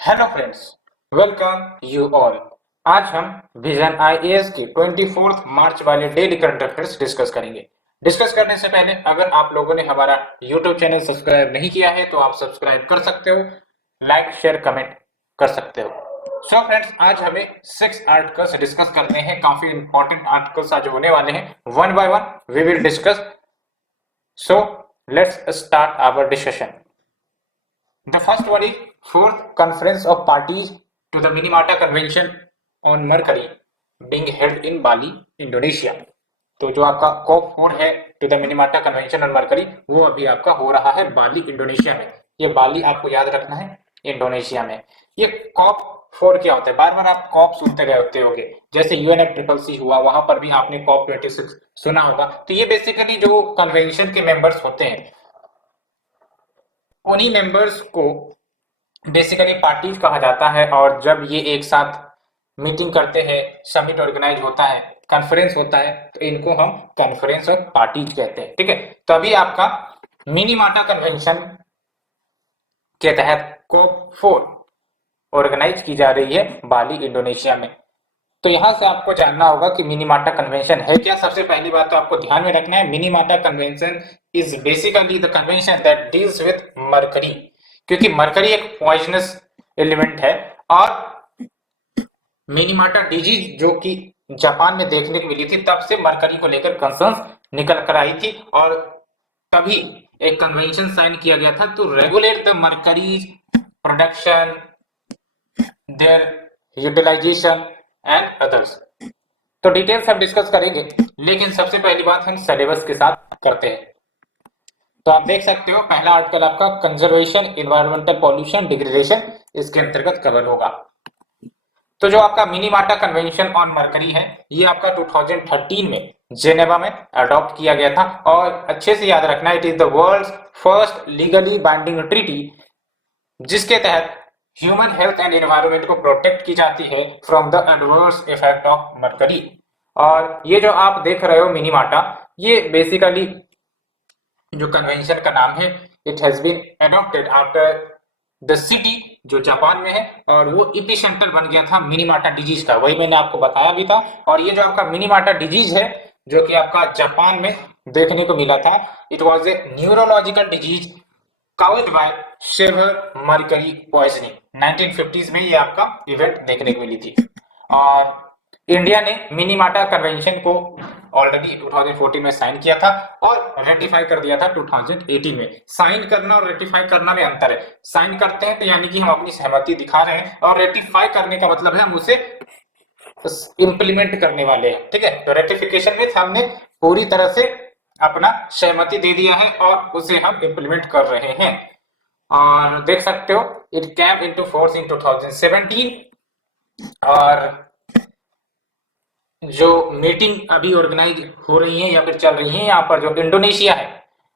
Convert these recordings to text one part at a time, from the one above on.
Hello friends, welcome you all. आज हम vision IAS की 24 मार्च वाले डेली करंट अफेयर्स डिस्कस करेंगे। डिस्कस करने से पहले अगर आप लोगों ने हमारा यूट्यूब चैनल सब्सक्राइब नहीं किया है तो आप सब्सक्राइब कर सकते हो, लाइक शेयर कमेंट कर सकते हो। सो फ्रेंड्स, आज हमें 6 आर्टिकल्स डिस्कस करने हैं। काफी इंपॉर्टेंट आर्टिकल्स आज होने वाले हैं। One by one we will discuss. So let's start our discussion. The first one is fourth conference of parties to the Minamata Convention on Mercury being held in Bali, Indonesia। तो जो आपका COP 4 है to the Minamata convention on mercury, वो अभी आपका हो रहा है बाली, इंडोनेशिया में। ये बाली आपको याद रखना है, इंडोनेशिया में। ये कॉप 4 क्या होता है? बार बार आप कॉप सुनते गए होते होगे, जैसे UNFCCC हुआ, वहां पर भी आपने कॉप 26 सुना होगा। तो ये बेसिकली जो कन्वेंशन के मेंबर्स होते हैं, उन्हीं मेंबर्स को बेसिकली पार्टीज कहा जाता है। और जब ये एक साथ मीटिंग करते हैं, समिट ऑर्गेनाइज होता है, कॉन्फ्रेंस होता है, तो इनको हम कॉन्फ्रेंस ऑफ पार्टीज कहते हैं। ठीक है, तो अभी आपका मिनीमाटा कन्वेंशन के तहत कॉप 4 ऑर्गेनाइज की जा रही है बाली, इंडोनेशिया में। तो यहां से आपको जानना होगा कि मिनीमाटा कन्वेंशन है क्या। सबसे पहली बात तो आपको ध्यान में रखना है, मिनीमाटा convention is basically the convention that deals with mercury, क्योंकि मरकरी एक पॉइजनस एलिमेंट है। और मिनीमाटा डिजीज जो कि जापान में देखने को मिली थी, तब से मरकरी को लेकर कंसर्न्स निकल कर आई थी, और तभी एक कन्वेंशन साइन किया गया था to regulate the mercury production, their utilization and others. तो डिटेल्स हम डिस्कस करेंगे, लेकिन सबसे पहली बात हम सिलेबस के साथ करते हैं। तो आप देख सकते हो, पहला आर्टिकल आपका कंजर्वेशन एनवायरमेंटल पॉल्यूशन डिग्रेडेशन, इसके अंतर्गत कवर होगा। तो जो आपका मिनीमाटा कन्वेंशन ऑन मरकरी है, ये आपका 2013 में जेनेवा में अडॉप्ट किया गया था। और अच्छे से याद रखना, it is the world's first legally binding treaty, जिसके तहत ह्यूमन हेल्थ एंड एनवायरनमेंट को प्रोटेक्ट की जाती है from the adverse effect of mercury. और ये जो आप देख रहे हो मिनीमाटा, ये बेसिकली जो कन्वेंशन का नाम है, it has been adopted after the city, जो जापान में है, और वो इपी सेंटर बन गया था मिनीमाटा डिजीज का। वही मैंने आपको बताया भी था। और ये जो आपका मिनीमाटा डिजीज है, जो कि आपका जापान में देखने को मिला था, it was a neurological disease caused by severe mercury poisoning। 1950s में ये आपका इवेंट देखने को मिली थी। और इंडिया ने मिनीमाटा कन्वेंशन को ऑलरेडी 2014 में साइन किया था और रेटिफाई कर दिया था 2018 में। साइन करना और रेटिफाई करना में अंतर है। साइन करते हैं तो यानी कि हम अपनी सहमति दिखा रहे हैं, और रेटिफाई करने का मतलब है हम उसे इंप्लीमेंट करने वाले हैं। ठीक है, तो रेटिफिकेशन में हमने पूरी तरह से अपना सहमति दे दिया है और उसे हम इंप्लीमेंट कर रहे हैं। और देख सकते हो, it came into force in 2017। और जो मीटिंग अभी ऑर्गेनाइज हो रही है या फिर चल रही है, यहाँ पर जो इंडोनेशिया है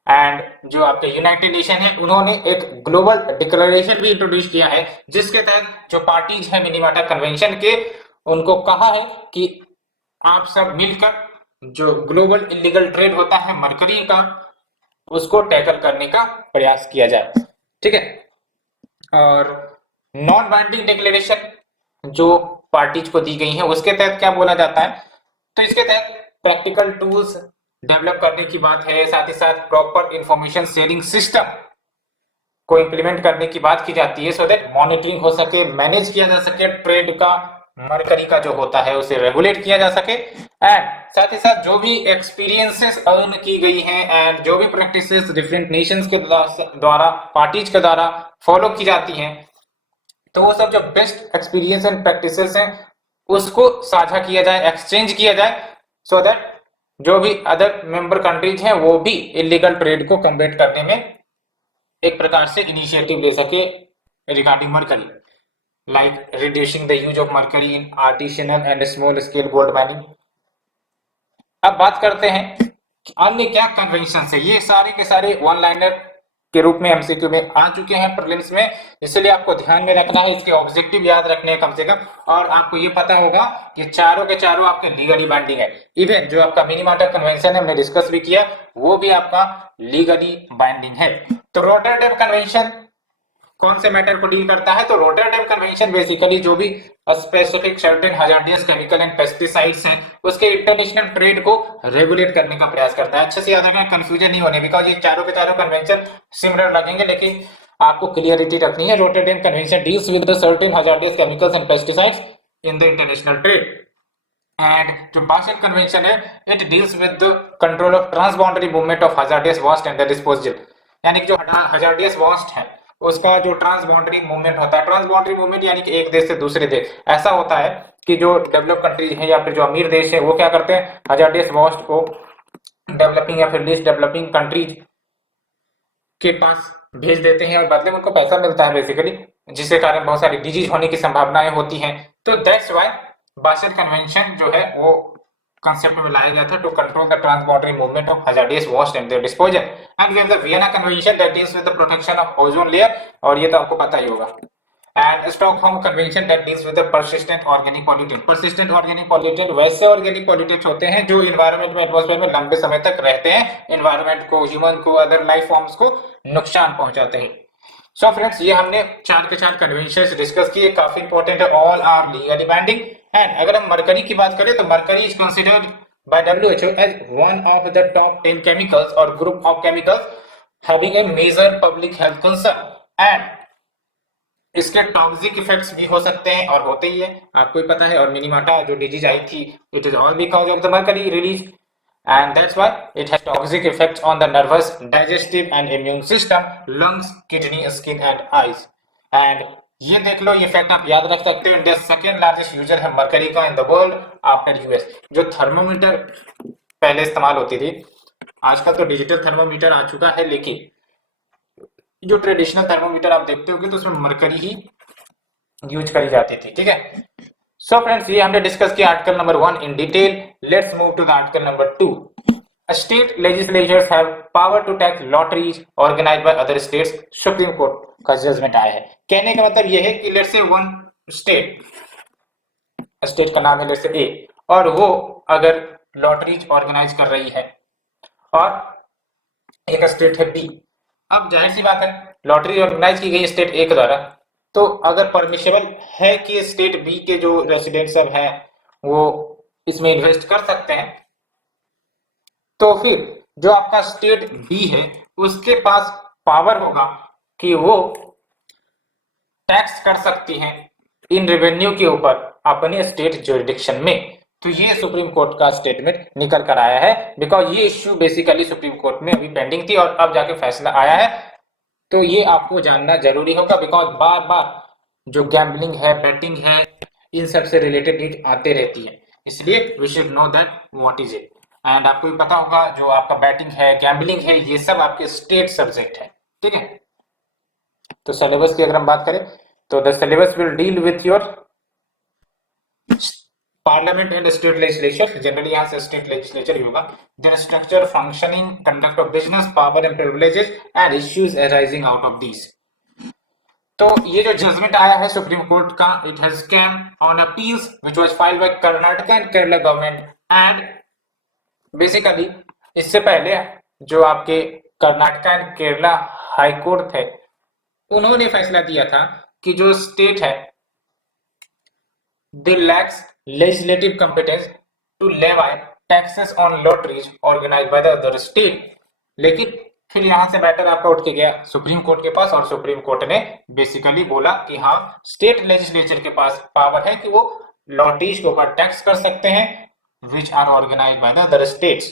एंड जो आपके यूनाइटेड नेशन है, उन्होंने एक ग्लोबल डिक्लेरेशन भी इंट्रोड्यूस किया है, जिसके तहत जो पार्टीज है मिनीमाटा कन्वेंशन के, उनको कहा है कि आप सब मिलकर जो ग्लोबल इलीगल ट्रेड होता है मरकरी का, उसको टैकल करने का प्रयास किया जाए। ठीक है, और नॉन बाइंडिंग डिक्लेरेशन जो पार्टीज को दी गई है, उसके तहत क्या बोला जाता है, तो इसके तहत प्रैक्टिकल टूल्स डेवलप करने की बात है, साथ ही साथ प्रॉपर इंफॉर्मेशन शेयरिंग सिस्टम को इंप्लीमेंट करने की बात की जाती है, सो दैट मॉनिटरिंग हो सके, मैनेज किया जा सके ट्रेड का, मरकरी का जो होता है उसे रेगुलेट किया जा सके। एंड साथ ही साथ जो भी एक्सपीरियंसेस अर्न की गई हैं एंड जो भी प्रैक्टिसेस डिफरेंट नेशंस के द्वारा पार्टीज के द्वारा फॉलो की जाती हैं, तो वो सब जो बेस्ट एक्सपीरियंस एंड प्रैक्टिसेस हैं उसको साझा किया जाए, एक्सचेंज किया जाए, सो दैट जो भी अदर मेंबर कंट्रीज हैं वो भी इलीगल ट्रेड को कम्बेट करने में एक प्रकार से इनिशिएटिव ले सके regarding mercury, like reducing the use of mercury in artisanal and small scale gold mining। अब बात करते हैं कि अन्य क्या कन्वेंशन है। ये सारे के सारे वन लाइनर के रूप में एमसीक्यू में आ चुके हैं प्रीलिम्स में, इसलिए आपको ध्यान में रखना है, इसके ऑब्जेक्टिव याद रखने हैं कम से कम। और आपको ये पता होगा कि चारों के चारों आपके लीगली बाइंडिंग है। इवन जो आपका मिनीमाटा कन्वेंशन है, हमने डिस्कस भी किया, वो भी आपका लीगली बाइंडिंग है। तो रॉटरडैम कन्वेंशन कौन से मैटर को डील करता है? तो रोटरडैम कन्वेंशन बेसिकली जो भी specific certain hazardous chemical and pesticides हैं उसके इंटरनेशनल ट्रेड को रेगुलेट करने का प्रयास करता है। अच्छे से याद रखना, कंफ्यूजन नहीं होने, बिकॉज ये चारों के चारों कन्वेंशन सिमिलर लगेंगे, लेकिन आपको क्लियरिटी रखनी है। Rotterdam convention deals with the certain hazardous chemicals and pesticides in the international trade. And जो बासेल कन्वेंशन है it deals with the control of transboundary movement of hazardous waste and the disposal, यानी कि जो hazardous waste है उसका जो ट्रांसबाउंडरी movement होता है, ट्रांसबाउंडरी मूवमेंट यानी कि एक देश से दूसरे देश, ऐसा होता है कि जो डेवलप कंट्रीज है या फिर जो अमीर देश है वो क्या करते हैं, हजार्डियस वेस्ट को डेवलपिंग या फिर लीस्ट डेवलपिंग कंट्रीज के पास भेज देते हैं और बदले में उनको पैसा मिलता है बेसिकली, जिसके कारण बहुत सारी डिजीज होने की संभावनाएं होती हैं। तो दैट्स व्हाई बासेल कन्वेंशन जो है वो कंसेप्ट में लाया गया था to control the transboundary movement of hazardous waste and their disposal. And we have the Vienna convention that deals with the protection of ozone layer, और ये तो आपको पता ही होगा। And Stockholm convention that deals with the persistent organic pollutant. Persistent organic pollutant वैसे organic pollutants होते हैं जो एनवायरनमेंट में, एटमॉस्फेयर में लंबे समय तक रहते हैं, एनवायरनमेंट को, ह्यूमन को, अदर लाइफ फॉर्म्स को नुकसान पहुंचाते हैं। सो फ्रेंड्स, ये हमने चार के चार कन्वेंशंस डिस्कस किए, काफी इंपॉर्टेंट है, all are legally binding. And अगर हम मरकरी की बात करें तो mercury is considered by WHO as one of the top 10 chemicals or group of chemicals having a major public health concern, and इसके टॉक्सिक इफेक्ट्स भी हो सकते हैं और होते ही है, आपको ही पता है। और मिनीमाटा जो डिजीज आई थी, it is all because of the mercury release, and that's why it has toxic effects on the nervous, digestive and immune system, lungs, kidney, skin and eyes। and ये देख लो, ये फैक्ट आप याद रख सकते हो। इंडिया सेकेंड लार्जेस्ट यूजर है mercury का in the world after US. जो थर्मोमीटर पहले इस्तेमाल होती थी, आजकल तो डिजिटल थर्मोमीटर आ चुका है, लेकिन जो ट्रेडिशनल थर्मोमीटर आप देखते होगे तो उसमें मरकरी ही यूज करी जाती थी। ठीक है, सो फ्रेंड्स, ये हमने डिस्कस किया article number 1 in detail. Let's move to the article number 2। State legislatures have power to tax lotteries organized by other states। Supreme court का जजमेंट आया है। कहने का मतलब यह है कि लेट्स से वन स्टेट का नाम है लेट्स से ए, और वो अगर लॉटरीज ऑर्गेनाइज कर रही है और एक स्टेट है बी। अब जाहिर सी बात है, लॉटरी ऑर्गेनाइज की गई स्टेट ए के द्वारा, तो अगर परमिशेबल है कि स्टेट बी के जो रेसिडेंट सब हैं वो इसमें इन्वेस्ट कर सकते हैं, तो फिर जो आपका स्टेट बी है उसके पास पावर होगा कि वो टैक्स कर सकती है इन रेवेन्यू के ऊपर अपने स्टेट ज्यूरिडिक्शन में। तो ये सुप्रीम कोर्ट का स्टेटमेंट निकल कर आया है, बिकॉज ये इश्यू बेसिकली सुप्रीम कोर्ट में अभी पेंडिंग थी और अब जाके फैसला आया है। तो ये आपको जानना जरूरी होगा, बिकॉज बार बार जो गैम्बलिंग है, बैटिंग है, इन सब से रिलेटेड नीड आते रहती है, इसलिए we should know that what is it. And आपको भी पता होगा जो आपका बैटिंग है, गैम्बलिंग है, ये सब आपके स्टेट सब्जेक्ट है। ठीक है, तो सिलेबस की अगर हम बात करें तो the syllabus will deal with your parliament and state legislature. Generally यहाँ से स्टेट लेजिस्लेचर ही होगा। There structure, functioning, conduct of business, power and privileges and issues arising out of these. तो ये जो जजमेंट आया है सुप्रीम कोर्ट का, it has come on appeals which was filed by Karnataka and Kerala government. And basically इससे पहले जो आपके Karnataka and Kerala high court थे, उन्होंने फैसला दिया था कि जो स्टेट है they lacks legislative competence to levy taxes on lotteries organised by the other state. लेकिन फिर यहां से मैटर आपका उठ के गया सुप्रीम कोर्ट के पास, और सुप्रीम कोर्ट ने बेसिकली बोला कि हाँ, स्टेट लेजिस्लेचर के पास पावर है कि वो लॉटरीज के ऊपर टैक्स कर सकते हैं which are organized by the other states।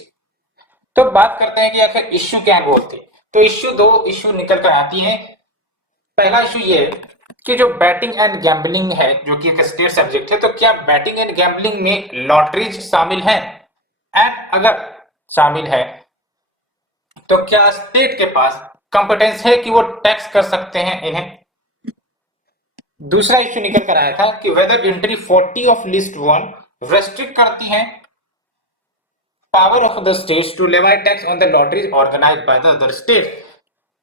तो बात करते हैं कि आखिर इश्यू क्या बोलते हैं। तो इश्यू, दो इश्यू निकल कर आती हैं। पहला इश्यू ये है कि जो बैटिंग एंड गैम्बलिंग है जो कि एक स्टेट सब्जेक्ट है, तो क्या बैटिंग एंड गैम्बलिंग में लॉटरीज शामिल हैं? एंड अगर शामिल है तो क्या स्टेट के पास कॉम्पिटेंस है कि वो टैक्स कर सकते हैं इन्हें? दूसरा इश्यू निकल कर आया था कि whether entry 40 of list 1 restrict करती हैं power of the states to levy tax on the lotteries organised by the other state.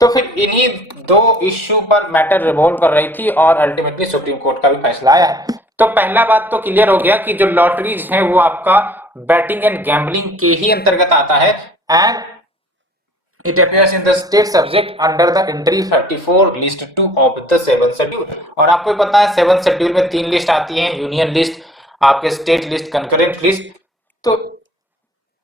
तो फिर इन्हीं दो इश्यू पर मैटर रिवॉल्व कर रही थी और अल्टीमेटली सुप्रीम कोर्ट का भी फैसला आया है। तो पहला बात तो क्लियर हो गया कि जो लॉटरीज है वो आपका बैटिंग एंड गैम्बलिंग के ही अंतर्गत आता है। And It appears in the state subject under the entry 34 list 2 of the 7 schedule। और आपको पता है 7 शेड्यूल में 3 लिस्ट आती हैं, यूनियन लिस्ट, आपके स्टेट लिस्ट, कंकरेंट लिस्ट। तो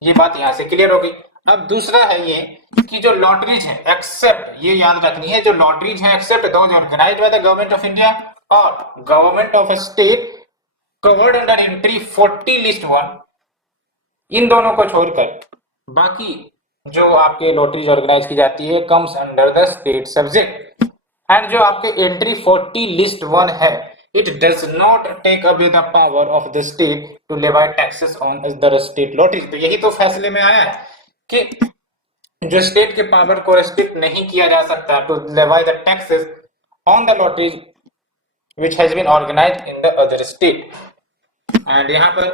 ये बात यहां से क्लियर हो गई। अब दूसरा है ये कि जो लॉटरीज है एक्सेप्ट, ये याद रखनी है, जो लॉटरीज है except those organised by the government of India और government of a state covered under entry 40 list 1, इन दोनों को छोड़कर बाकी जो आपके लॉटरीज ऑर्गेनाइज की जाती है comes under the state subject. And जो आपके एंट्री 40 लिस्ट 1 है, it does not take away the power of the state to levy taxes on the state lotteries. तो यही तो फैसले में आया है कि जो स्टेट के पावर को रेस्ट्रिक्ट नहीं किया जा सकता to levy the taxes on the lotteries which has been organized in the other state। And यहाँ पर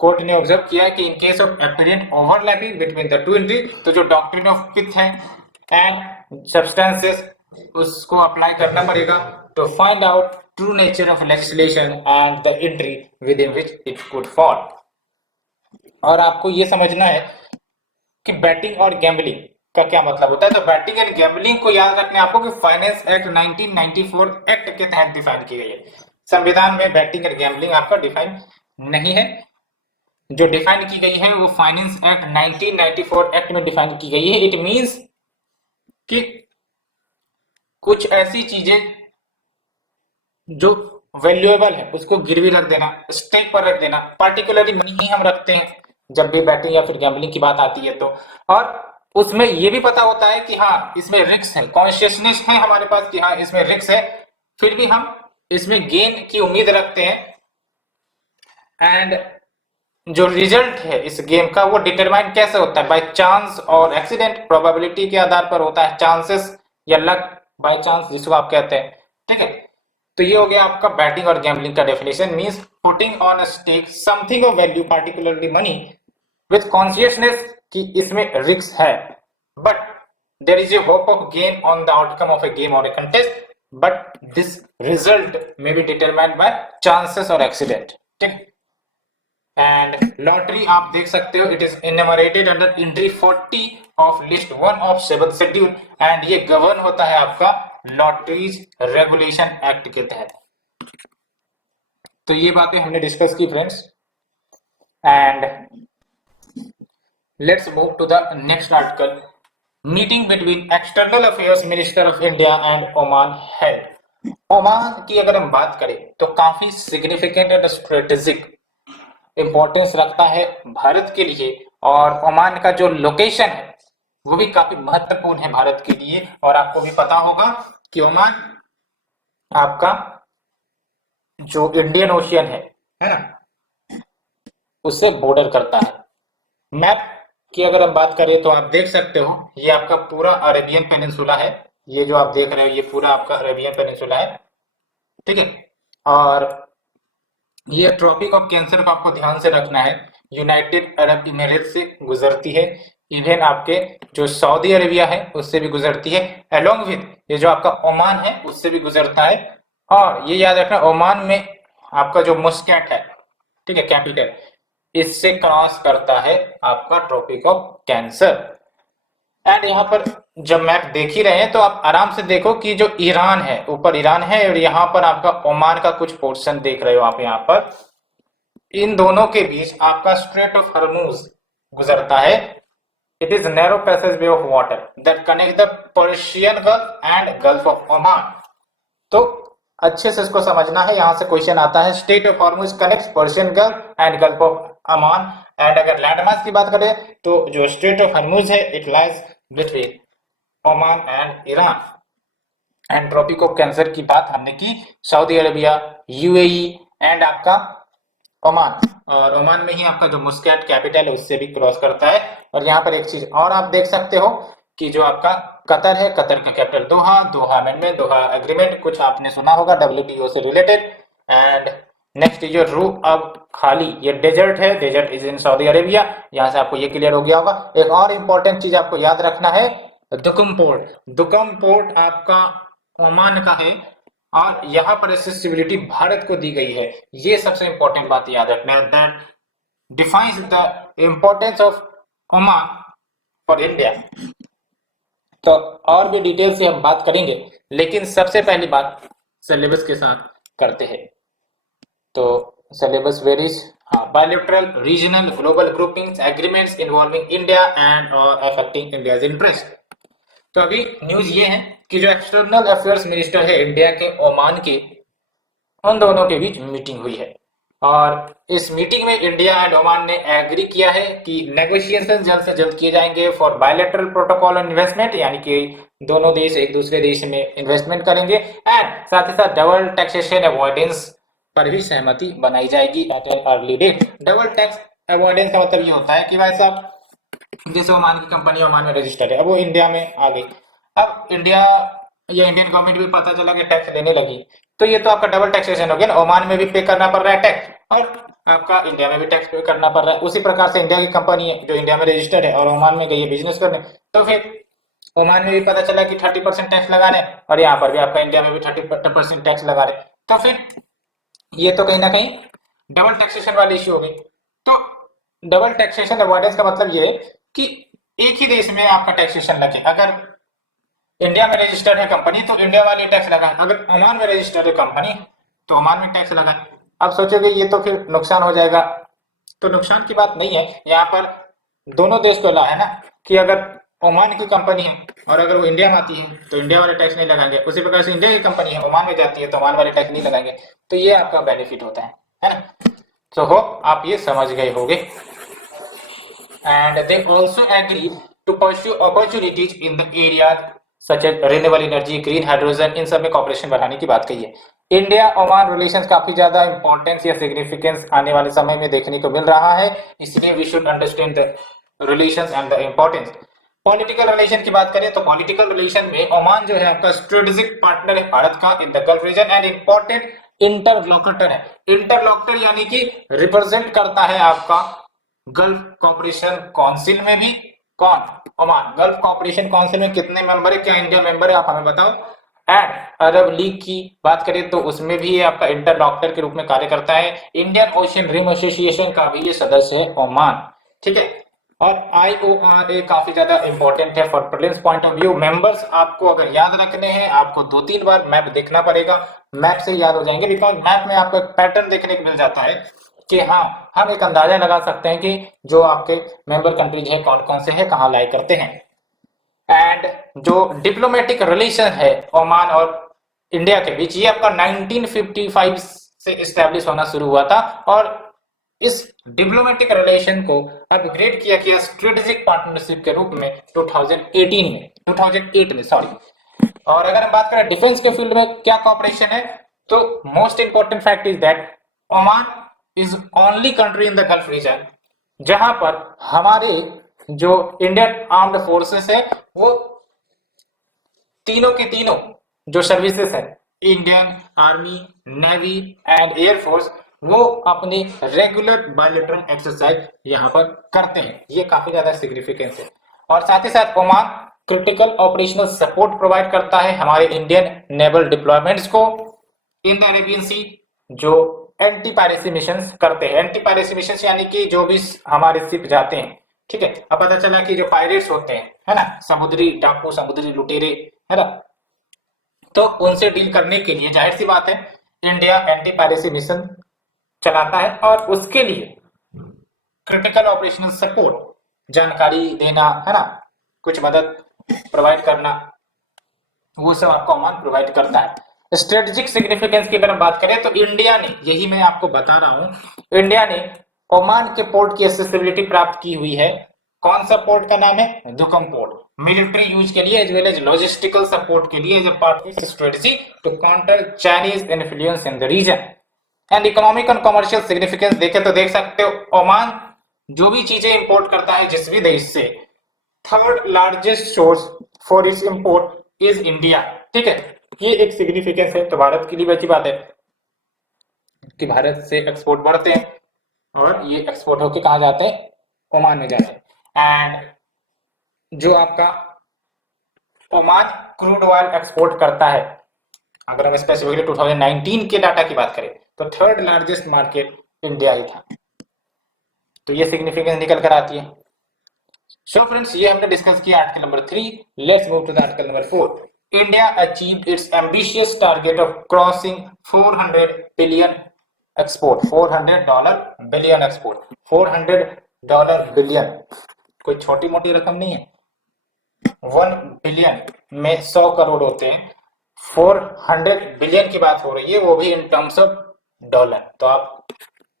कोर्ट ने ऑब्जर्व किया कि in case of apparent overlapping between the two entry, तो जो डॉक्ट्रिन ऑफ पिथ है एंड सब्सटेंसेस उसको apply करना पड़ेगा to find out true nature of legislation and the entry within which it could fall. और आपको ये समझना है कि बैटिंग और गैम्बलिंग का क्या मतलब होता है। तो बैटिंग एंड गैम्बलिंग को याद रखना है आपको कि फाइनेंस एक्ट 1994 एक्ट के तहत डिफाइन की गई है। संविधान में बैटिंग एंड गैम्बलिंग आपका डिफाइन नहीं है, जो डिफाइन की गई है वो फाइनेंस एक्ट 1994 एक्ट में डिफाइन की गई है। इट मींस कि कुछ ऐसी चीजें जो वैल्यूएबल है उसको गिरवी रख देना, स्टेक पर रख देना, पार्टिकुलरली मनी ही हम रखते हैं जब भी बैटिंग या फिर गैम्बलिंग की बात आती है। तो और उसमें ये भी पता होता है कि हाँ इसमें रिस्क है, कॉन्शियसनेस है हमारे पास कि हाँ इसमें रिस्क है, फिर भी हम इसमें गेन की उम्मीद रखते हैं। एंड जो रिजल्ट है इस गेम का वो डिटरमाइन कैसे होता है, बाय चांस और एक्सीडेंट, प्रोबेबिलिटी के आधार पर होता है, चांसेस या लक, बाय चांस जिसको आप कहते हैं। ठीक है, तो ये हो गया आपका बैटिंग और गैम्बलिंग का definition. Means putting on a stake something of value particularly money with consciousness कि इसमें रिस्क है, but there is a hope of gain on the outcome of a game और a contest, but this result may be determined by chances और accident. ठीक, and lottery आप देख सकते हो it is enumerated under entry 40 of list 1 of 7 schedule and ये govern होता है आपका लॉटरीज रेगुलेशन एक्ट के तहत। तो ये बातें हमने डिस्कस की friends, and let's move to the next article. Meeting between external affairs minister of India and Oman held. Oman की अगर हम बात करें तो काफी सिग्निफिकेंट एंड स्ट्रेटेजिक इंपॉर्टेंस रखता है भारत के लिए, और ओमान का जो लोकेशन है वो भी काफी महत्वपूर्ण है भारत के लिए। और आपको भी पता होगा कि ओमान आपका जो इंडियन ओशियन है ना, उससे बॉर्डर करता है। मैप की अगर हम बात करें तो आप देख सकते हो ये आपका पूरा अरेबियन पेनिनसुला है, ये जो आप देख रहे हो ये पूरा आपका अरेबियन पेनिनसुला है। ठीक है, और ये ट्रॉपिक ऑफ कैंसर को आपको ध्यान से रखना है, यूनाइटेड अरब इमिरेट से गुजरती है, इवन आपके जो सऊदी अरेबिया है उससे भी गुजरती है, अलोंग विद ये जो आपका ओमान है उससे भी गुजरता है। और ये याद रखना ओमान में आपका जो मस्कट है, ठीक है, कैपिटल, इससे क्रॉस करता है आपका ट्रॉपिक ऑफ कैंसर। एंड यहाँ पर जब मैप देख ही रहे हैं तो आप आराम से देखो कि जो ईरान है, ऊपर ईरान है और यहाँ पर आपका ओमान का कुछ पोर्शन देख रहे हो आप यहाँ पर, इन दोनों के बीच आपका स्ट्रेट ऑफ हर्मुज गुजरता है। It is narrow passage way of water that connect the Persian Gulf and Gulf of Oman. तो अच्छे से इसको समझना है, यहाँ से क्वेश्चन आता है strait of Hormuz connects Persian Gulf and Gulf of Oman. And अगर लैंडमास की बात करें तो जो स्टेट ऑफ हॉर्मुज है it lies between Oman and Iran. And tropic of cancer की बात हमने की, सऊदी अरेबिया, यूएई एंड आपका ओमान, और ओमान में ही आपका जो मुस्कैट कैपिटल है उससे भी क्रॉस करता है। और यहाँ पर एक चीज और आप देख सकते हो कि जो आपका कतर है, कतर का कैपिटल दोहा, दोहा अमेंडमेंट, दोहा एग्रीमेंट, कुछ आपने सुना होगा WTO से रिलेटेड। एंड नेक्स्ट जो रू अब खाली, ये डेजर्ट है, desert is in Saudi Arabia, यहाँ से आपको ये क्लियर हो गया होगा। एक और इंपॉर्टेंट चीज आपको याद रखना है, दुकम पोर्ट, दुकम पोर्ट आपका ओमान का है और यहाँ पर एक्सेसिबिलिटी भारत को दी गई है। ये सबसे इंपॉर्टेंट बात याद रखना है, that defines the importance of Oman for India. तो और भी डिटेल से हम बात करेंगे, लेकिन सबसे पहली बात सिलेबस के साथ करते हैं। तो सिलेबस वेरीज, हाँ, bilateral, regional, global groupings, agreements involving India and और अफेक्टिंग इंडियाज इंटरेस्ट। तो अभी न्यूज ये है कि जो एक्सटर्नल अफेयर्स मिनिस्टर है इंडिया के, ओमान के, उन दोनों के बीच मीटिंग हुई है और इस मीटिंग में इंडिया एंड ओमान ने एग्री किया है कि नेगोशिएशन जल्द से जल्द किए जाएंगे for bilateral protocol on investment, यानी कि दोनों देश एक दूसरे देश में इन्वेस्टमेंट करेंगे, एंड साथ ही साथ डबल टैक्सेशन अवॉइडेंस पर भी सहमति बनाई जाएगी at an early date. Double tax avoidance का मतलब ये होता है कि भाई साहब, जैसे ओमान की कंपनी ओमान में रजिस्टर्ड है, अब वो इंडिया में आ गई, अब इंडिया या इंडियन गवर्नमेंट भी पता चला कि टैक्स देने लगी, तो ये तो आपका डबल टैक्सेशन हो गया ना, ओमान में भी पे करना पड़ रहा है टैक्स और आपका इंडिया में भी टैक्स पे करना पड़ रहा है। उसी प्रकार से इंडिया की कंपनी है जो इंडिया में रजिस्टर्ड है और ओमान में गई है बिजनेस करने, तो फिर ओमान में भी पता चला कि 30% टैक्स लगा रहे हैं और यहाँ पर भी आपका इंडिया में भी 30% टैक्स लगा रहे हैं, तो फिर ये तो कहीं ना कहीं डबल टैक्सेशन वाली इश्यू हो गई। तो डबल टैक्सेशन अवॉइडेंस का मतलब ये है कि एक ही देश में आपका टैक्सेशन लगे। अगर इंडिया में रजिस्टर्ड है कंपनी तो इंडिया वाली टैक्स लगाए, अगर ओमान में रजिस्टर्ड है कंपनी तो ओमान में टैक्स लगाए। अब सोचोगे ये तो फिर नुकसान हो जाएगा, तो नुकसान की बात नहीं है, यहाँ पर दोनों देश को ला है ना कि अगर ओमान की कंपनी है और अगर वो इंडिया में आती है तो इंडिया वाले टैक्स नहीं लगाएंगे, उसी प्रकार से इंडिया की कंपनी है ओमान में जाती है तो ओमान वाले टैक्स नहीं लगाएंगे, तो ये आपका बेनिफिट होता है ना। तो होप आप ये समझ गए होंगे। And they also agree to pursue opportunities in the area such as renewable energy, green hydrogen, इन सब में कॉपरेशन बढ़ाने की बात कही है। इंडिया ओमान रिलेशंस काफी ज्यादा इंपॉर्टेंस या सिग्निफिकेंस आने वाले समय में देखने को मिल रहा है, इसलिए we should understand the relations and the importance. Political relation की बात करें तो पॉलिटिकल रिलेशन में ओमान जो है आपका स्ट्रेटेजिक पार्टनर है भारत का in the Gulf region and important interlocutor है। इंटरलोकेटर यानी कि रिप्रेजेंट करता है आपका गल्फ कॉपरेशन काउंसिल में भी, कौन, ओमान। गल्फ कॉपरेशन काउंसिल में कितने मेंबर है, क्या इंडिया मेंबर है, आप हमें बताओ। एंड अरब लीग की बात करें तो उसमें भी ये आपका इंटरलॉक्टर के रूप में कार्य करता है। इंडियन ओशियन रिम एसोसिएशन का भी ये सदस्य है ओमान, ठीक है। और IORA काफी ज्यादा इंपॉर्टेंट है for prelims point of view. Members आपको अगर याद रखने हैं आपको 2-3 बार मैप देखना पड़ेगा, मैप से याद हो जाएंगे, बिकॉज मैप में आपको एक पैटर्न देखने को मिल जाता है कि हाँ, हम एक अंदाजा लगा सकते हैं कि जो आपके मेंबर कंट्रीज है कौन कौन से है, कहाँ लाई करते हैं। एंड जो डिप्लोमेटिक रिलेशन है ओमान और इंडिया के बीच, ये आपका 1955 से स्टैब्लिश होना शुरू हुआ था और इस डिप्लोमेटिक रिलेशन को अपग्रेड किया गया स्ट्रेटेजिक पार्टनरशिप के रूप में 2008 में सॉरी। और अगर हम बात करें डिफेंस के फील्ड में क्या कॉपरेशन है, तो most important fact is that Oman is only country in the Gulf region जहां पर हमारे जो इंडियन आर्म्ड फोर्सेस है वो तीनों के तीनों जो सर्विसेज है, Indian army, navy and air force, वो अपनी रेगुलर बायलैटरल एक्सरसाइज यहाँ पर करते हैं। ये काफी ज्यादा सिग्निफिकेंस है। और साथ ही साथ Oman critical operational support provide करता है हमारे इंडियन नेवल डिप्लॉयमेंट्स को इन द अरेबियन सी, जो एंटी पायरेसी मिशन करते हैं। एंटी पायरेसी मिशन यानी कि जो भी हमारे शिप जाते हैं, ठीक है, अब पता चला कि जो पायरेट्स होते हैं, है ना, समुद्री डाकू, समुद्री लुटेरे, है ना, तो उनसे डील करने के लिए जाहिर सी बात है इंडिया एंटी पायरेसी मिशन चलाता है और उसके लिए क्रिटिकल ऑपरेशनल सपोर्ट, जानकारी देना, है ना, कुछ मदद प्रोवाइड करना, वो सब आपको ओमान प्रोवाइड करता है। स्ट्रेटेजिक सिग्निफिकेंस की अगर हम बात करें तो इंडिया ने, यही मैं आपको बता रहा हूं, इंडिया ने ओमान के पोर्ट की एक्सेसिबिलिटी प्राप्त की हुई है। कौन सा पोर्ट का नाम है, दुकम पोर्ट, मिलिट्री यूज के लिए as well as logistical support के लिए, as a part of strategy to counter Chinese influence in the region. And economic and commercial significance देखे तो देख सकते हो ओमान जो भी चीजें इंपोर्ट करता है जिस भी देश से, third largest source for its import is India, ठीक है। ये एक सिग्निफिकेंस है। तो भारत के लिए अच्छी बात है कि भारत से एक्सपोर्ट बढ़ते हैं और ये एक्सपोर्ट होके कहा जाते हैं, ओमान में जाते हैं। एंड जो आपका ओमान क्रूड ऑयल एक्सपोर्ट करता है, अगर हम स्पेसिफिकली 2019 के डाटा की बात करें तो थर्ड लार्जेस्ट मार्केट इंडिया ही था। तो ये सिग्निफिकेंस निकल कर आती है। सो फ्रेंड्स, ये हमने डिस्कस किया article number 3। Let's move to the article number 4। India achieved its ambitious target of crossing 400 billion export. $400 billion export. $400 billion कोई छोटी मोटी रकम नहीं है। 1 बिलियन में 100 करोड़ होते हैं। 400 बिलियन की बात हो रही है, वो भी इन टर्म्स ऑफ डॉलर। तो आप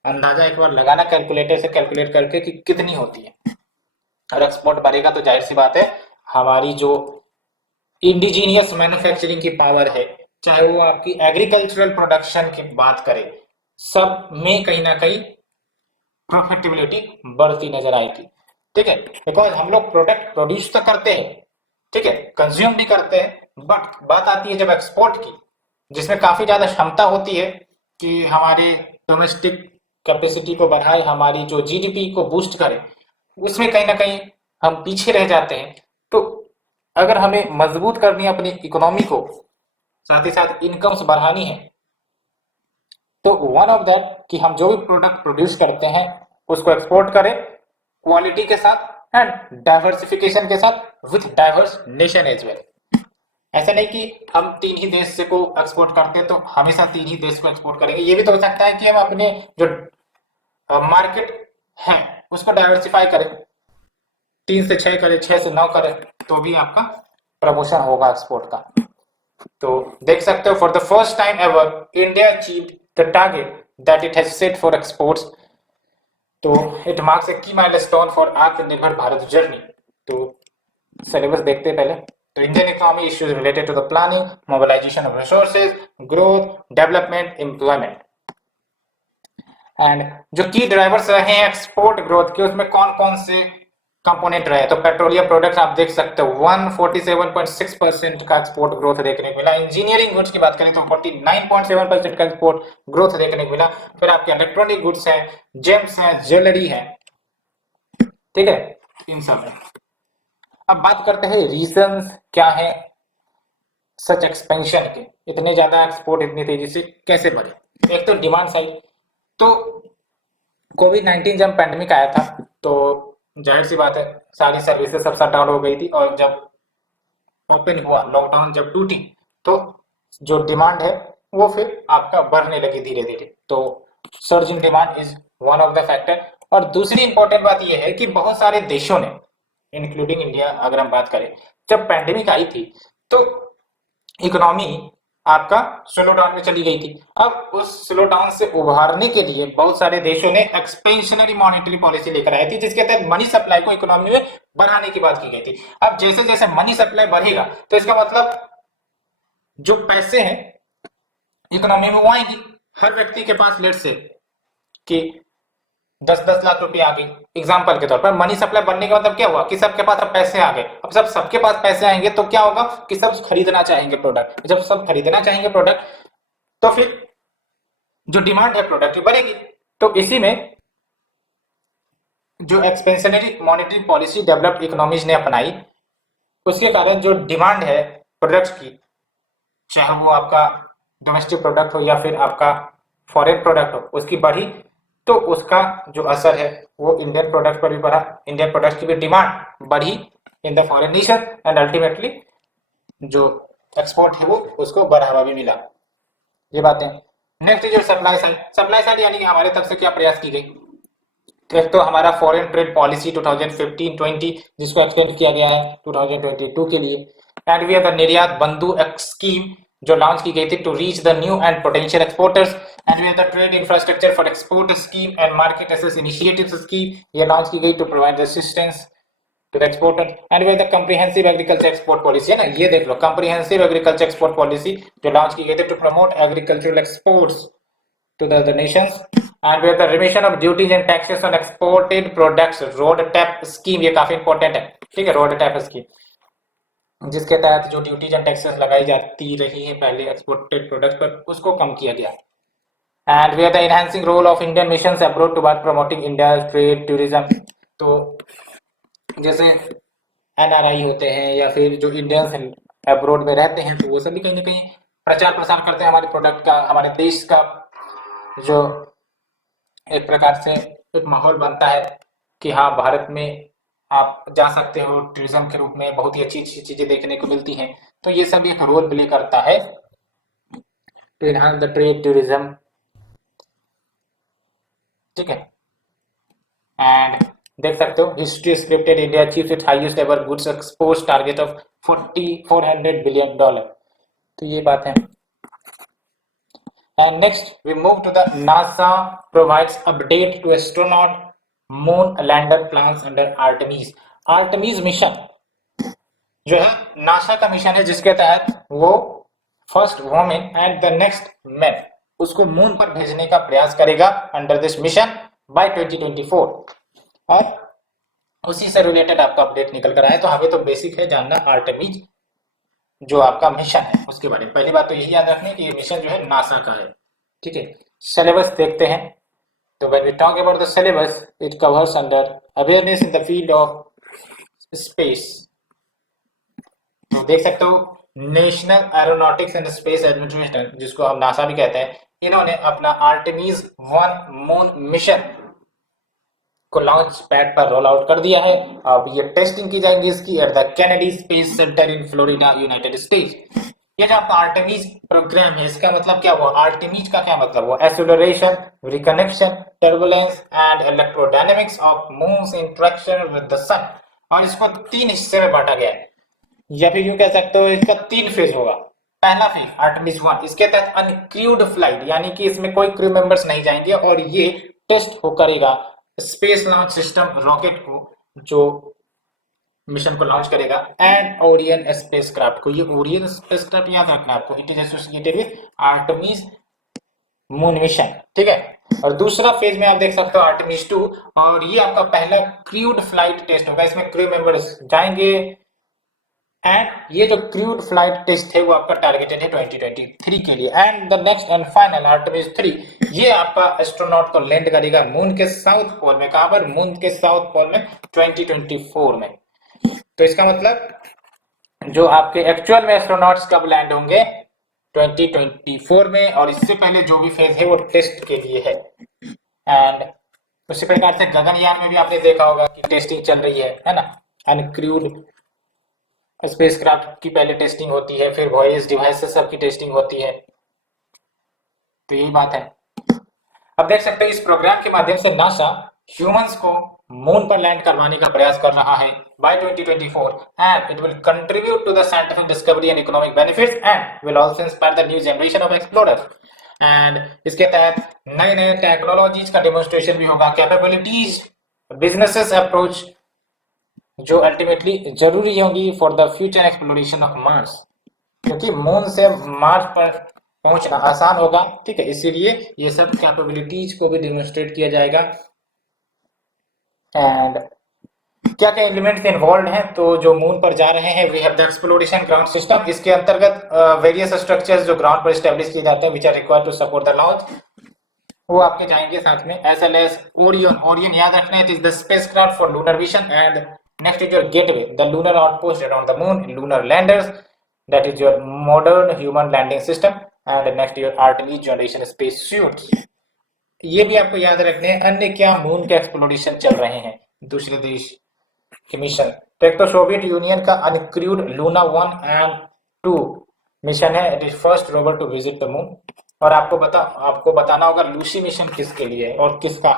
अंदाजा एक बार लगाना कैलकुलेटर से कैलकुलेट करके कि कितनी होती है। और एक्सपोर्ट बढ़ेगा तो जाहिर सी बात है हमारी जो इंडिजीनियस मैन्युफैक्चरिंग की पावर है, चाहे वो आपकी एग्रीकल्चरल प्रोडक्शन की बात करें, सब में कहीं ना कहीं प्रॉफिटेबिलिटी बढ़ती नजर आएगी। ठीक है, बिकॉज हम लोग प्रोडक्ट प्रोड्यूस तो करते हैं, ठीक है, कंज्यूम भी करते हैं, बट बात आती है जब एक्सपोर्ट की, जिसमें काफी ज्यादा क्षमता होती है कि हमारे डोमेस्टिक कैपेसिटी को बढ़ाए, हमारी जो जीडीपी को बूस्ट करे, उसमें कहीं ना कहीं हम पीछे रह जाते हैं। तो अगर हमें मजबूत करनी है अपनी इकोनॉमी को, साथ ही साथ इनकम्स बढ़ानी है, तो वन ऑफ दैट कि हम जो भी प्रोडक्ट प्रोड्यूस करते हैं उसको एक्सपोर्ट करें क्वालिटी के साथ एंड डाइवर्सिफिकेशन के साथ with diverse nation as well. ऐसा नहीं कि हम 3 ही देश से को एक्सपोर्ट करते हैं तो हमेशा 3 ही देश को एक्सपोर्ट करेंगे। ये भी तो हो सकता है कि हम अपने जो मार्केट है उसको डाइवर्सिफाई करें, 3 से 6 करें, 6 से 9 करें, तो भी आपका प्रमोशन होगा एक्सपोर्ट का। तो देख सकते हो, for the first time ever India achieved the target that it has set for exports. तो इट मार्क्स ए की माइलस्टोन फॉर आत्मनिर्भर भारत जर्नी। तो सिलेबस देखते हैं पहले। तो Indian economy issues related to the planning, mobilization of resources, growth, development, employment. And जो key drivers रहे हैं एक्सपोर्ट ग्रोथ के, उसमें कौन कौन से कंपोनेंट रहे। तो पेट्रोलियम प्रोडक्ट्स आप देख सकते हो 147.6% का एक्सपोर्ट ग्रोथ देखने को मिला। इंजीनियरिंग गुड्स की बात करें तो 49.7% का एक्सपोर्ट ग्रोथ देखने को मिला। फिर आपके इलेक्ट्रॉनिक गुड्स हैं, जेम्स हैं, ज्वेलरी है, ठीक है, इन सब है। अब बात करते हैं रीजंस क्या है सच एक्सपेंशन के, इतने ज्यादा एक्सपोर्ट इतनी तेजी से कैसे बढ़े। एक तो डिमांड साइड, तो कोविड-19 जब पैंडेमिक आया था तो जाहिर सी बात है सारी सर्विसेज सब शट डाउन हो गई थी, और जब ओपन हुआ, लॉकडाउन जब टूटी, तो जो डिमांड है वो फिर आपका बढ़ने लगी धीरे धीरे। तो surge in demand is one of the factor. और दूसरी इंपॉर्टेंट बात यह है कि बहुत सारे देशों ने, इंक्लूडिंग इंडिया अगर हम बात करें, जब पैंडेमिक आई थी तो इकोनॉमी आपका स्लो डाउन में चली गई थी। अब उस स्लो डाउन से उभारने के लिए बहुत सारे देशों ने एक्सपेंशनरी मॉनेटरी पॉलिसी लेकर आई थी, जिसके तहत मनी सप्लाई को इकोनॉमी में बढ़ाने की बात की गई थी। अब जैसे जैसे मनी सप्लाई बढ़ेगा तो इसका मतलब जो पैसे हैं इकोनॉमी में वो आएंगी। हर व्यक्ति के पास लेट से कि 10-10 लाख रुपए आ गई एग्जाम्पल के तौर पर, मनी सप्लाई बढ़ने का मतलब क्या हुआ कि सबके पास अब पैसे आ गए। अब सबके पास पैसे आएंगे तो क्या होगा कि सब खरीदना चाहेंगे प्रोडक्ट। जब सब खरीदना चाहेंगे प्रोडक्ट तो फिर जो डिमांड है प्रोडक्ट की बढ़ेगी। तो इसी में जो expansionary monetary policy developed economies ने अपनाई, उसके कारण जो डिमांड है प्रोडक्ट्स की, चाहे वो आपका डोमेस्टिक प्रोडक्ट हो या फिर आपका फॉरेन प्रोडक्ट हो, उसकी बढ़ी। तो उसका जो असर है वो इंडियन प्रोडक्ट पर भी बढ़ा, इंडियन प्रोडक्ट की भी डिमांड बढ़ी in the foreign nation, and ultimately जो एक्सपोर्ट है वो उसको बढ़ावा भी मिला। ये बातें। नेक्स्ट जो सप्लाई साइड, सप्लाई साइड यानी कि हमारे तरफ से क्या प्रयास की गई। एक तो हमारा फॉरेन ट्रेड पॉलिसी 2015-20 जिसको एक्सटेंड किया गया है 2022 के लिए, एंड वी हैव द निर्यात बंधु स्कीम जो लॉन्च की गई थी to reach the new and potential exporters, and we have the trade infrastructure for export scheme and market access initiatives scheme, ये लॉन्च की गई to provide assistance to the exporter, and we have the comprehensive agriculture export policy, है ना, ये देख लो, comprehensive agriculture export policy जो launch की गई थी to promote agricultural exports to the other nations, and with the remission of duties and taxes on exported products, road tap scheme, ये काफी इंपॉर्टेंट है, ठीक है, रोड टैप स्कीम जिसके तहत जो ड्यूटीज एंड टैक्सेस लगाई जाती रही है पहले एक्सपोर्टेड प्रोडक्ट पर, उसको कम किया गया। And we are the enhancing role of Indian missions abroad toward promoting India trade tourism. तो जैसे एनआरआई होते हैं या फिर जो इंडियंस अब्रॉड में रहते हैं, तो वो सभी कहीं ना कहीं प्रचार प्रसार करते हैं हमारे प्रोडक्ट का, हमारे देश का, जो एक प्रकार से एक माहौल बनता है कि हाँ भारत में आप जा सकते हो टूरिज्म के रूप में, बहुत ही अच्छी अच्छी चीजें देखने को मिलती हैं। तो ये सब एक रोल प्ले करता है to enhance the trade tourism, ठीक है। एंड देख सकते हो history scripted India achieves its highest ever goods export target of 400 billion dollar. तो ये बात है। And next we move to the NASA provides update to astronaut moon lander plans under Artemis। Artemis mission जो है NASA का mission है, जिसके तहत वो first women and the next man उसको मून पर भेजने का प्रयास करेगा अंडर दिस मिशन बाय 2024। और उसी से रिलेटेड आपका अपडेट निकल कर आया। तो हमें तो बेसिक है जानना आर्टेमिस जो आपका मिशन है उसके बारे में। पहली बात तो यही याद रखनी कि ये मिशन जो है नासा का है, ठीक है। सिलेबस देखते हैं। तो when we talk about the syllabus it covers under awareness in the field of space. तो देख सकते हो National Aeronautics and Space Administration, जिसको हम नासा भी कहते हैं, इन्होंने अपना आर्टेमिस 1 मून मिशन को लॉन्च पैड पर रोल आउट कर दिया है। अब ये टेस्टिंग की जाएंगी इसकी at the Kennedy Space Center in Florida, United States. ये जो आपका आर्टेमिस प्रोग्राम है, इसका मतलब क्या हुआ? आर्टेमिस का क्या मतलब हुआ? Acceleration, reconnection, turbulence and electrodynamics of moons interaction with the sun. और इसको 3 हिस्से में बांटा गया है, या फिर यूं कह सकते हो इसका 3 फेज होगा। पहला फेज आर्टेमिस 1, इसके तहत अनक्रूड फ्लाइट, यानी कि इसमें कोई क्रू मेंबर्स नहीं जाएंगे और ये टेस्ट हो करेगा स्पेस लॉन्च सिस्टम रॉकेट को जो मिशन को लॉन्च करेगा एंड ओरियन स्पेसक्राफ्ट को। ये ओरियन स्पेसक्राफ्ट याद रखना आपको, it is associated with Artemis moon mission, ठीक है। और दूसरा फेज में आप देख सकते हो आर्टेमिस 2, और ये आपका पहला क्रूड फ्लाइट टेस्ट होगा। इसमें क्रू मेंबर्स जाएंगे एंड ये जो क्रूड फ्लाइट टेस्ट है वो आपका टारगेटेड है 2023 के लिए। And the next and final Artemis 3, ये आपका एस्ट्रोनॉट को लैंड करेगा मून के साउथ पोल में। कहां पर? मून के साउथ पोल में 2024 में। तो इसका मतलब जो आपके एक्चुअल में एस्ट्रोनॉट्स कब लैंड होंगे? 2024 में। और इससे पहले जो भी फेज है वो टेस्ट के लिए है। एंड उसी प्रकार से गगनयान में भी आपने देखा होगा कि टेस्टिंग चल रही है ना। अनक्रूड स्पेसक्राफ्ट की पहले टेस्टिंग होती है, फिर वॉयस डिवाइसेस सबकी टेस्टिंग होती है। तो यही बात है। अब देख सकते हैं इस प्रोग्राम के माध्यम से नासा ह्यूमंस को मून पर लैंड करवाने का प्रयास कर रहा है by 2024 and it will contribute to the scientific discovery and economic benefits and will also inspire the new generation of explorers. एंड इसके तहत नए नए टेक्नोलॉजीज का डेमोन्स्ट्रेशन भी होगा, कैपेबिलिटीज, बिजनेसेस अप्रोच जो अल्टीमेटली जरूरी होंगी for the future exploration of Mars, क्योंकि मून से मार्स पर पहुंचना आसान होगा, ठीक है। इसीलिए ये सब कैपेबिलिटीज को भी डेमोन्स्ट्रेट किया जाएगा। एंड क्या क्या एलिमेंट्स इन्वॉल्व हैं? तो जो मून पर जा रहे हैं we have the exploration ground system. इसके अंतर्गत वेरियस स्ट्रक्चर्स जो ग्राउंड पर एस्टेब्लिश किए जाते हैं which are required to support the launch, वो आपके जाएंगे साथ में। S L S Orion, Orion याद रखना है, it is the spacecraft for lunar vision. And next is your gateway, the lunar outpost around the moon, lunar landers, that is your modern human landing system. And next your Artemis generation space suits, ये भी आपको याद रखने हैं। अन्य क्या moon के exploration चल रहे हैं दूसरे देश के मिशन। तो एक तो सोवियत यूनियन का अनक्रूड लूना 1 एंड 2 मिशन है, it is first rover to visit the moon. और आपको बताना होगा लूसी मिशन किसके लिए है और किसका।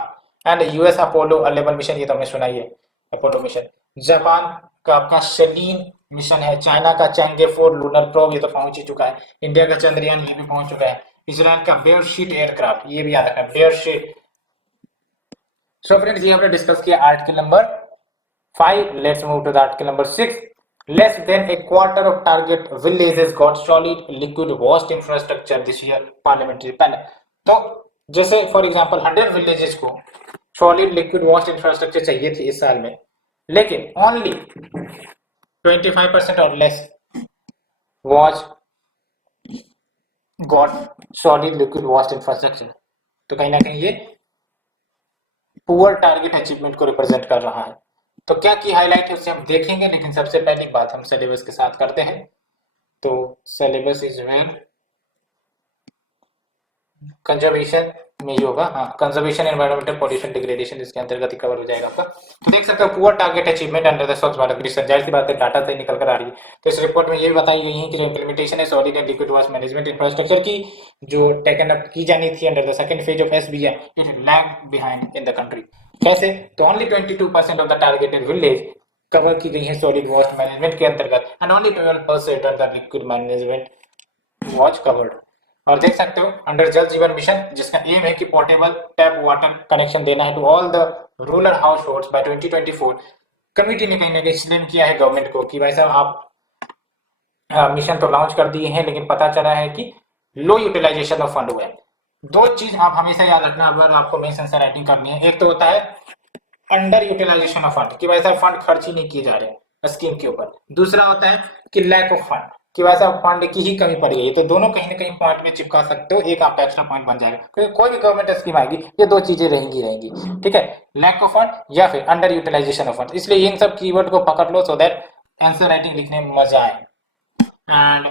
एंड यूएस अपोलो 11 मिशन, ये तो हमने सुना ही है, अपोलो मिशन। जापान का आपका सेलिन मिशन है, चाइना का चैंगे 4 लूनर प्रोब, ये तो पहुंच ही चुका है। इंडिया का चंद्रयान ये भी पहुंच चुका है। इजराइल का बेयरशीट एयरक्राफ्ट, ये भी याद रखना बेयरशीट। सो फ्रेंड्स, ये हमने डिस्कस किया article number 5। Let's move to the article number 6। Less than a quarter of target villages got solid liquid waste infrastructure this year parliamentary panel। तो जैसे फॉर एग्जांपल 100 विलेजेस को सॉलिड लिक्विड वास्ट इंफ्रास्ट्रक्चर चाहिए थी इस साल में, लेकिन only 25% और less was got solid liquid vast infrastructure. तो कहीं ना कहीं ये पुअर टारगेट अचीवमेंट को रिप्रेजेंट कर रहा है। तो क्या की हाईलाइट है उसे हम देखेंगे, लेकिन सबसे पहली बात हम सिलेबस के साथ करते हैं। तो सिलेबस इज वेयर कंजर्वेशन में ही होगा, हाँ, कंजर्वेशन एनवायरमेंटल पॉल्यूशन डिग्रेडेशन इसके अंतर्गत ही कवर हो जाएगा आपका। तो देख सकते हो poor target achievement under the स्वच्छ भारत मिशन, जाहिर सी बात है डाटा से निकल कर आ रही है। तो इस रिपोर्ट में ये भी बताई गई है कि जो इम्प्लीमेंटेशन है solid and liquid waste management infrastructure की जो टेकन अप की जानी थी under the second phase of SBI, it lag behind in the country. कैसे? तो only 22% of the targeted village cover की गई है सॉलिड वेस्ट मैनेजमेंट के अंतर्गत and only 12% of the liquid management watch covered. और देख सकते हो अंडर जल जीवन मिशन जिसका एम है कि पोर्टेबल टैप वाटर कनेक्शन देना है to all the rural households by 2024, committee ने कहीं ना कहीं एक्सप्लेन किया है गवर्नमेंट को कि भाई साहब आप मिशन तो लॉन्च कर दिए हैं लेकिन पता चला है कि लो यूटिलाइजेशन ऑफ फंड हुआ है। दो चीज आप हमेशा याद रखना अगर आपको मेंस आंसर राइटिंग करनी है, एक तो होता है अंडर यूटिलाइजेशन ऑफ फंड कि भाई साहब फंड खर्च ही नहीं किए जा रहे स्कीम के ऊपर, दूसरा होता है कि लैक ऑफ फंड कि वैसा फंड की ही कमी पड़ गई है। तो दोनों कहीं ना कहीं पॉइंट में चिपका सकते हो, एक आपका एक्स्ट्रा पॉइंट बन जाएगा क्योंकि कोई भी गवर्नमेंट स्कीम आएगी ये दो चीजें रहेंगी, ठीक है, लैक ऑफ फंड या फिर अंडर यूटिलाइजेशन ऑफ फंड। इसलिए इन सब कीवर्ड को पकड़ लो सो दैट आंसर राइटिंग लिखने में मजा आए। एंड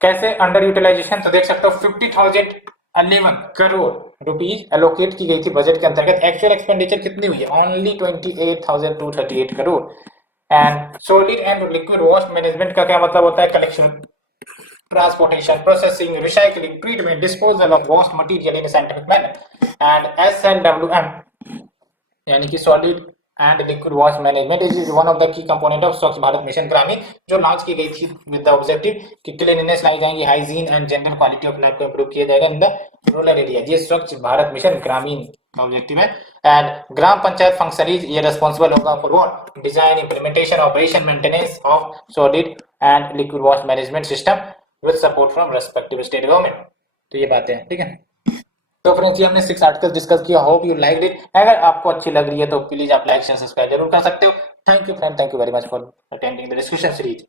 कैसे अंडर यूटिलाइजेशन, तो देख सकते हो 50,011 करोड़ रुपीज एलोकेट की गई थी बजट के अंतर्गत, एक्चुअल एक्सपेंडिचर कितनी हुई है? Only 28,238 crore. And solid and liquid waste management का क्या मतलब होता है? Collection, transportation, processing, recycling, treatment, disposal of waste material in scientific manner. And SNWM यानी कि solid and liquid waste management is one of the key component of Swachh Bharat mission Grameen, जो launch की गई थी विद द ऑब्जेक्टिव कि cleanliness लाई जाएंगी, hygiene and general quality of life को इंप्रूव किया जाएगा इन द रूरल एरिया। ये स्वच्छ भारत मिशन ग्रामीण का ऑब्जेक्टिव है। एंड ग्राम पंचायत फंक्शनरीज ये रिस्पांसिबल होगा for what? Design, implementation, operation, maintenance of solid and liquid waste management system with support from respective state government. तो ये बातें हैं, ठीक है। तो फ्रेंड्स ये हमने 6 आर्टिकल्स डिस्कस किया, होप यू लाइक्ड इट। अगर आपको अच्छी लग रही है तो प्लीज आप लाइक शेयर सब्सक्राइब जरूर कर सकते हो। Thank you friend, thank you very much for attending the discussion series.